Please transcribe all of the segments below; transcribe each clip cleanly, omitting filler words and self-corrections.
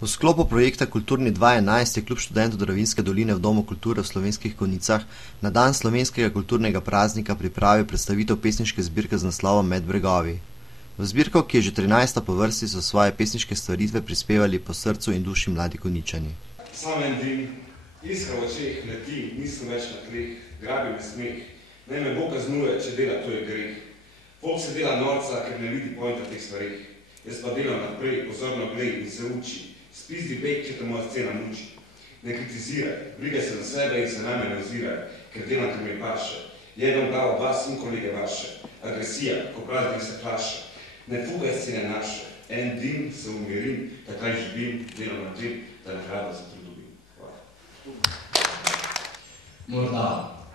V sklopu projekta Kulturni 2011 je Klub študentov Dravinjske doline v Domu kulture v Slovenskih Konjicah na dan slovenskega kulturnega praznika pripravil predstavitev pesniške zbirke z naslovom Med bregovi. V zbirko, ki je že 13. po vrsti, so svoje pesniške stvaritve prispevali po srcu in duši mladi Konjičani. Sam en din, iskra v očeh, leti, nisem več na tleh, grabi me smeh, naj me Bog kaznuje, če dela, to je greh. Folk se dela norca, ker ne vidi pointa teh stvarih. Jaz pa delam naprej, pozorno glej in se uči. Spizdi beg, če te moja scena muči. Ne kritiziraj, brigaj se na sebe in se name ne oziraj, ker delam, ker mi paše. Jebem glavo vas in kolege vaše. Agresija, ko praznik se plaše. Ne fugaj scene naše. En din se umirim, takaj živim, delam na tem, da nagrado se pridobim. Hvala.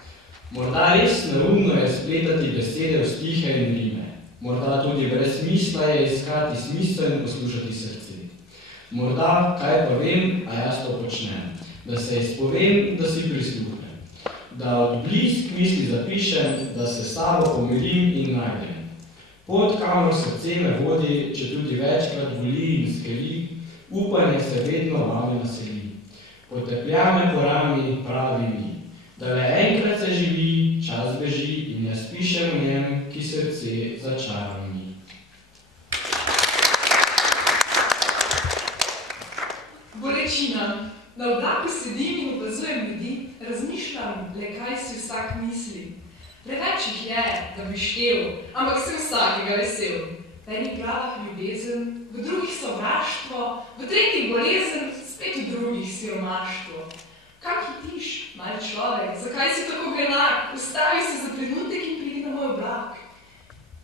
Morda res neumno je spletati besede v stihe in rime. Morda tudi brez smisla je iskati smisel in poslušati srce. Morda, kaj pa vem, a jaz to počnem, da se izpovem, da si prisluhnem, da od blisk misli zapišem, da se s sabo pomirim in najdem. Pot, kamor srce me vodi, če tudi večkrat boli in skeli, upanje se vedno vame naseli. Potepljame po rami pravi mi, da le enkrat se živi, čas beži in jaz pišem v njem, ki srce začara mi. Bolečina. Na oblaku sedim in opazujem ljudi, razmišljam le, kaj si vsak misli. Preveč jih je, da bi štel, ampak sem vsakega vesel. V enih glavah ljubezen, v drugih sovraštvo, v tretjih bolezen, spet v drugih siromaštvo. Kaj hitiš, mali človek, zakaj si tako grenak? Ustavi se za trenutek in pridi na moj oblak.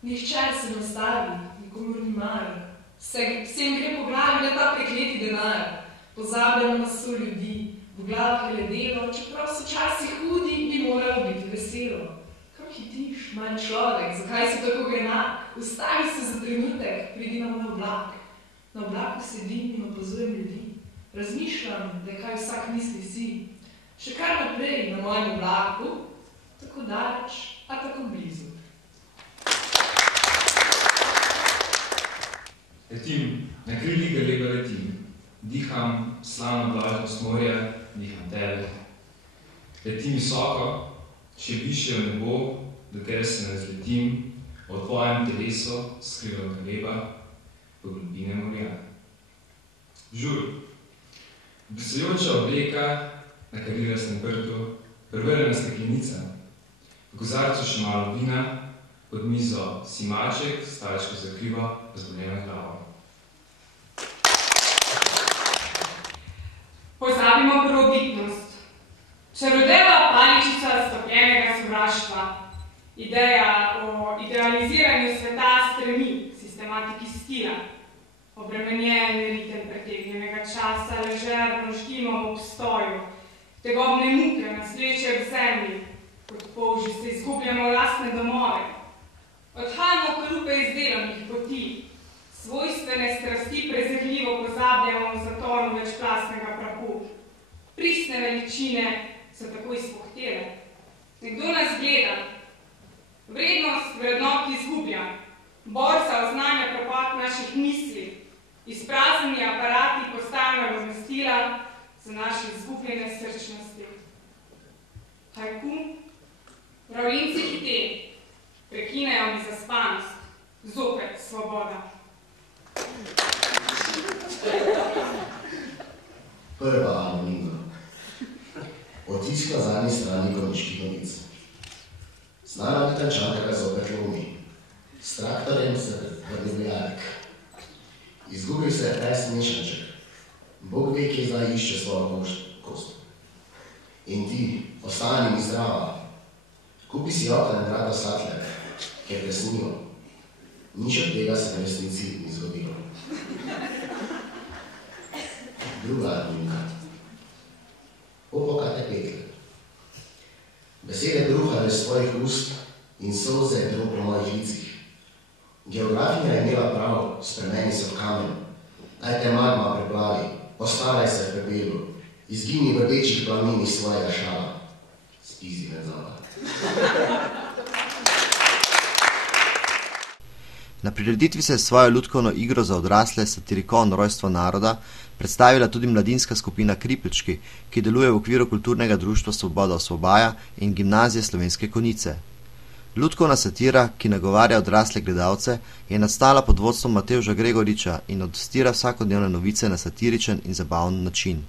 Nihče se ne ustavi, nikomur ni mar. Vsem gre po glavi na ta prekleti denar. Pozabljamo na so ljudi, v glavah je ledelo, čeprav so časi hudi, bi moralo biti veselo. Kam hitiš, manj človek, zakaj si tako grenak? Ustavi se za trenutek, pridi na moj oblak. Na oblaku sedim in opazujem ljudi. Razmišljam, da kaj vsak misli si. Še kar naprej na mojem oblaku, tako daleč, a tako blizu. Letim, na krilih galega letim. Diham slavno vlažnost morja, diham tebe. Letim visoko, še višje v nebo, dokler se ne zletim, o tvojem telesu skrivega neba, po globine morja. Žur, brisajoča obleka, na karirastem prtu, prevrjena steklenica, v kozarcu še malo vina, pod mizo si maček, starečko zakriva, razboljena glava. Pozabimo prvobitnost. Čarodeva paličica stopljenega sovraštva. Ideja o idealiziranju sveta stremi, sistematiki stila. Obremenjen ritem pretegnjenega časa, ležerno ždimo v obstoju. Tegobne muke na sleče v zemlji, kot polži se izgubljamo lastne domove. Odhajamo v kalupe izdelanih poti. Svojstvene strasti prezirljivo pozabljamo v zatonu večplastnega prahu. Pristne veličine so tako izpohtele. Nekdo nas gleda. Vrednost vrednot izgublja. Borza oznanja propad naših misli. Izpraznjeni aparati postajajo nadomestila za naše izgubljene srčnosti. Haiku, pravljici hite, prekinejo mi zaspanost, zopet svoboda. Prva anonimna. Otisk na zadnji strani Konjiških Konjic. Znana Vitančanka ga zopet lomi. S traktorjem se vrni v jarek. Izgubil se je pes mešanček. Bog ve, kje zdaj išče svojo kost. In ti, ostani mi zdrava. Kupi si oklen grada Satle, ker presnijo. Nič od tega se v resnici ni zgodilo. Druga anonimka. Opokate petle. Besede bruhajo iz svojih ust in solze je bilo po mojih licih. Geografinja je imela prav, spremeni se v kamen. Naj te magma preplavi, ostaraj se v pepelu, izgini v rdečih plaminih svojega šala. Spizi me zala. Na prireditvi se je svojo lutkovno igro za odrasle Satirikon Rojstvo naroda predstavila tudi mladinska skupina Kripeljčki, ki deluje v okviru kulturnega društva Svoboda Osvobaja in Gimnazije Slovenske Konjice. Lutkovna satira, ki nagovarja odrasle gledalce, je nastala pod vodstvom Matevža Gregoriča in odstira vsakodnevne novice na satiričen in zabaven način.